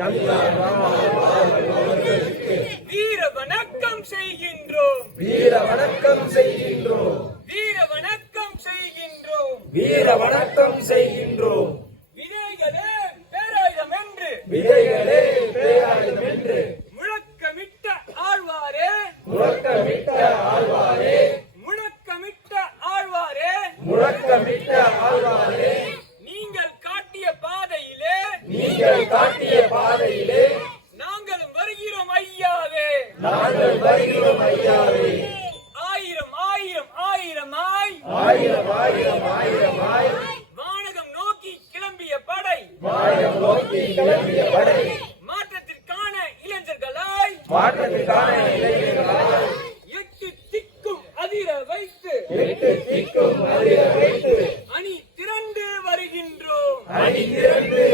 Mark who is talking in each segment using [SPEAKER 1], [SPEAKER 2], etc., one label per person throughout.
[SPEAKER 1] வீர வணக்கம் செய்கின்றோம்.
[SPEAKER 2] வீர வணக்கம் செய்கின்றோம்.
[SPEAKER 1] வீர வணக்கம் செய்கின்றோம்.
[SPEAKER 2] வீர வணக்கம் செய்கின்றோம்.
[SPEAKER 1] விதைகளே பேராயுதம் என்று.
[SPEAKER 2] விதைகளே
[SPEAKER 1] நாங்கள் வருகிறோம் ஐயாவே. ஆயிரம் ஆயிரம் ஆயிரமாய்
[SPEAKER 2] ஆயிரம் ஆயிரம் ஆயிரமாய்
[SPEAKER 1] வானகம் நோக்கி கிளம்பிய படை.
[SPEAKER 2] மாயம் நோக்கி கிளம்பிய படை.
[SPEAKER 1] மாற்றத்திற்கான இளைஞர்களாய்.
[SPEAKER 2] மாற்றத்துக்கான இளைஞர்களால்
[SPEAKER 1] எட்டு திக்கும் அதிர வைத்து.
[SPEAKER 2] எட்டு திக்கும் அதிர வைத்து.
[SPEAKER 1] அணி திரண்டு வருகின்றோம்.
[SPEAKER 2] அணி திரண்டு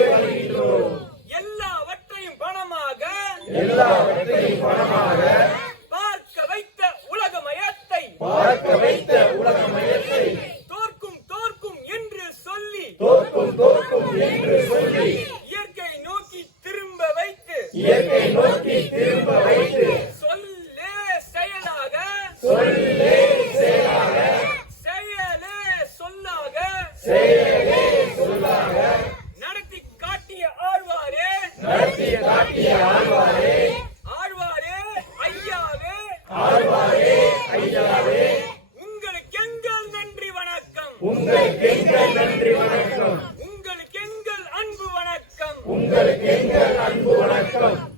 [SPEAKER 1] பார்க்க வைத்த
[SPEAKER 2] உலக மையத்தை
[SPEAKER 1] தோற்கும் தோற்கும் என்று சொல்லி
[SPEAKER 2] தோற்கும் தோற்கும் என்று சொல்லி
[SPEAKER 1] இயற்கை நோக்கி திரும்ப வைத்து
[SPEAKER 2] இயற்கை நோக்கி திரும்ப வைத்து
[SPEAKER 1] சொல்லே செயலாக
[SPEAKER 2] சொல்லே செயலாக
[SPEAKER 1] செயலே சொல்லாக
[SPEAKER 2] செயலே சொல்லாக
[SPEAKER 1] நடத்தி காட்டிய ஆழ்வாரே
[SPEAKER 2] நடத்திய காட்டிய ஆழ்வாரே
[SPEAKER 1] ஆழ்வாரே ஐயாவே
[SPEAKER 2] ஆழ்வாரே ஐயாவே
[SPEAKER 1] உங்களுக்கு எங்கள் நன்றி வணக்கம்
[SPEAKER 2] உங்களுக்கு எங்கள் நன்றி வணக்கம்.
[SPEAKER 1] உங்களுக்கு எங்கள் அன்பு வணக்கம்.
[SPEAKER 2] உங்களுக்கு எங்கள் அன்பு வணக்கம்.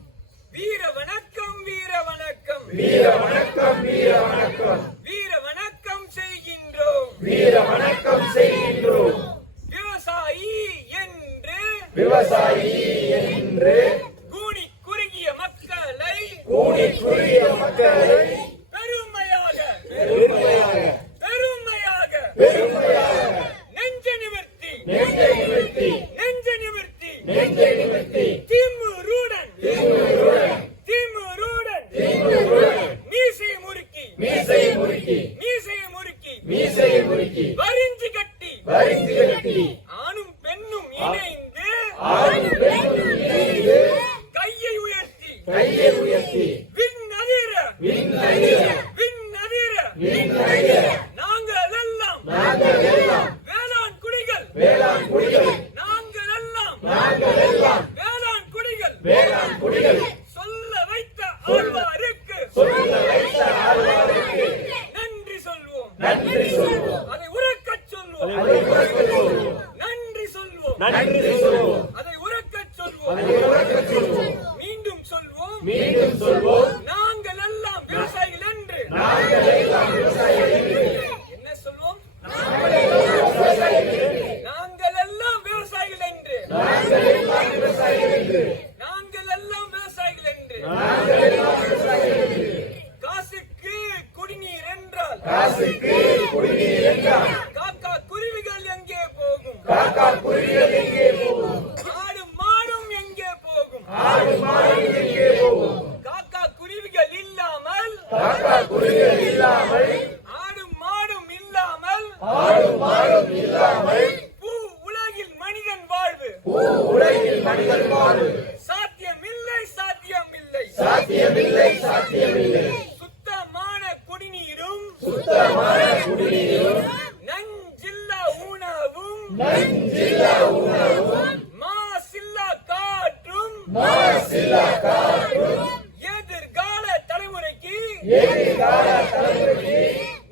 [SPEAKER 1] வீர வணக்கம் வீர வணக்கம்.
[SPEAKER 2] வீர வணக்கம் வீர வணக்கம்.
[SPEAKER 1] வீர வணக்கம் செய்கின்றோம்.
[SPEAKER 2] வீர வணக்கம் செய்கின்றோம்.
[SPEAKER 1] விவசாயி என்று.
[SPEAKER 2] விவசாயி என்று.
[SPEAKER 1] கூனி குறுகிய மக்களை.
[SPEAKER 2] கூடி குறுகிய மக்களை.
[SPEAKER 1] வரிஞ்சு கட்டி.
[SPEAKER 2] வரிந்து கட்டி.
[SPEAKER 1] ஆணும் பெண்ணும் இணைந்து.
[SPEAKER 2] ஆணும் பெண்ணும் இணைந்து.
[SPEAKER 1] கையை உயர்த்தி.
[SPEAKER 2] கையை உயர்த்தி.
[SPEAKER 1] விண்ணதிர
[SPEAKER 2] விண்ணதிர
[SPEAKER 1] விண்ணதிர
[SPEAKER 2] விண்ணதிர
[SPEAKER 1] நாங்கள் எல்லாம்
[SPEAKER 2] நாங்கள் எல்லாம்
[SPEAKER 1] வேளாண் குடிகள்.
[SPEAKER 2] வேளாண் குடிகள்
[SPEAKER 1] நாங்கள் எல்லாம்
[SPEAKER 2] நாங்கள் எல்லாம்
[SPEAKER 1] வேளாண் குடிகள்
[SPEAKER 2] வேளாண் குடிகள்
[SPEAKER 1] சொல்ல வைத்த ஆழ்வாருக்கு
[SPEAKER 2] சொல்ல வைத்த ஆழ்வாருக்கு
[SPEAKER 1] நன்றி சொல்வோம்
[SPEAKER 2] நன்றி சொல்வோம்
[SPEAKER 1] அதை உறக்கச் சொல்வோம்
[SPEAKER 2] அதை உறக்கச் சொல்வோம்
[SPEAKER 1] நன்றி சொல்வோம்
[SPEAKER 2] நன்றி சொல்வோம்
[SPEAKER 1] அதை உறக்கச் சொல்வோம்
[SPEAKER 2] அதை உறக்கச் சொல்வோம்
[SPEAKER 1] மீண்டும் சொல்வோம்
[SPEAKER 2] மீண்டும் சொல்வோம்
[SPEAKER 1] நாங்கள் எல்லாம் விவசாயிகள் என்று
[SPEAKER 2] நாங்கள் எல்லாம் விவசாயிகள் என்று
[SPEAKER 1] என்ன சொல்வோம் நாங்கள் எல்லாம் விவசாயிகள் என்று
[SPEAKER 2] நாங்கள் எல்லாம் விவசாயிகள் என்று
[SPEAKER 1] நாங்கள் எல்லாம் விவசாயிகள் என்று
[SPEAKER 2] நாங்கள் எல்லாம் விவசாயிகள் என்று
[SPEAKER 1] காசுக்கு குடிநீர் என்றால்
[SPEAKER 2] காசுக்கு குடிநீர் என்றால்
[SPEAKER 1] காக்கா குருவிகள் எங்கே போகும்?
[SPEAKER 2] காக்கா குருவிகள் எங்கே போகும்?
[SPEAKER 1] ஆடு மாடும் எங்கே போகும்?
[SPEAKER 2] ஆடு மாடு எங்கே போகும்?
[SPEAKER 1] காக்கா குருவிகள் இல்லாமல்
[SPEAKER 2] காக்கா குருவிகள் இல்லாமல்
[SPEAKER 1] ஆடு மாடும் இல்லாமல்
[SPEAKER 2] ஆடு மாடும் இல்லாமல்
[SPEAKER 1] பூ உலகில் மனிதன் வாழ்வு.
[SPEAKER 2] பூ உலகில் மனிதன் வாழ்வு.
[SPEAKER 1] சாத்தியமில்லை சுத்தமான குடிநீரும்
[SPEAKER 2] சுத்தமான குடிநீரும்
[SPEAKER 1] நஞ்சில்லா உணவும்
[SPEAKER 2] நஞ்சில்லா உணவும்
[SPEAKER 1] மாசில்லா காற்றும்
[SPEAKER 2] மாசில்லா காற்றும்
[SPEAKER 1] எதிர்கால தலைமுறைக்கு
[SPEAKER 2] எதிர்கால தலைமுறைக்கு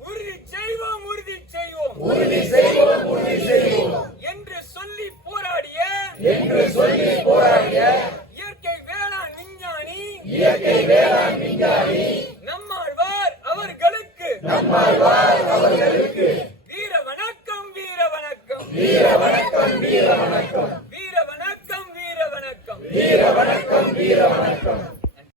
[SPEAKER 1] உறுதி செய்வோம் உறுதி செய்வோம்.
[SPEAKER 2] உறுதி செய்வோம் உறுதி செய்வோம்.
[SPEAKER 1] என்று சொல்லி போராடிய
[SPEAKER 2] என்று சொல்லி
[SPEAKER 1] இயற்கை வேளாண் விஞ்ஞானி. நம்மாழ்வார் அவர்களுக்கு.
[SPEAKER 2] நம்மாழ்வார் அவர்களுக்கு. வீர வணக்கம் வீர வணக்கம். வீர வணக்கம் வீர வணக்கம்.
[SPEAKER 1] வீர வணக்கம் வீர வணக்கம்.
[SPEAKER 2] வீர வணக்கம் வீர வணக்கம்.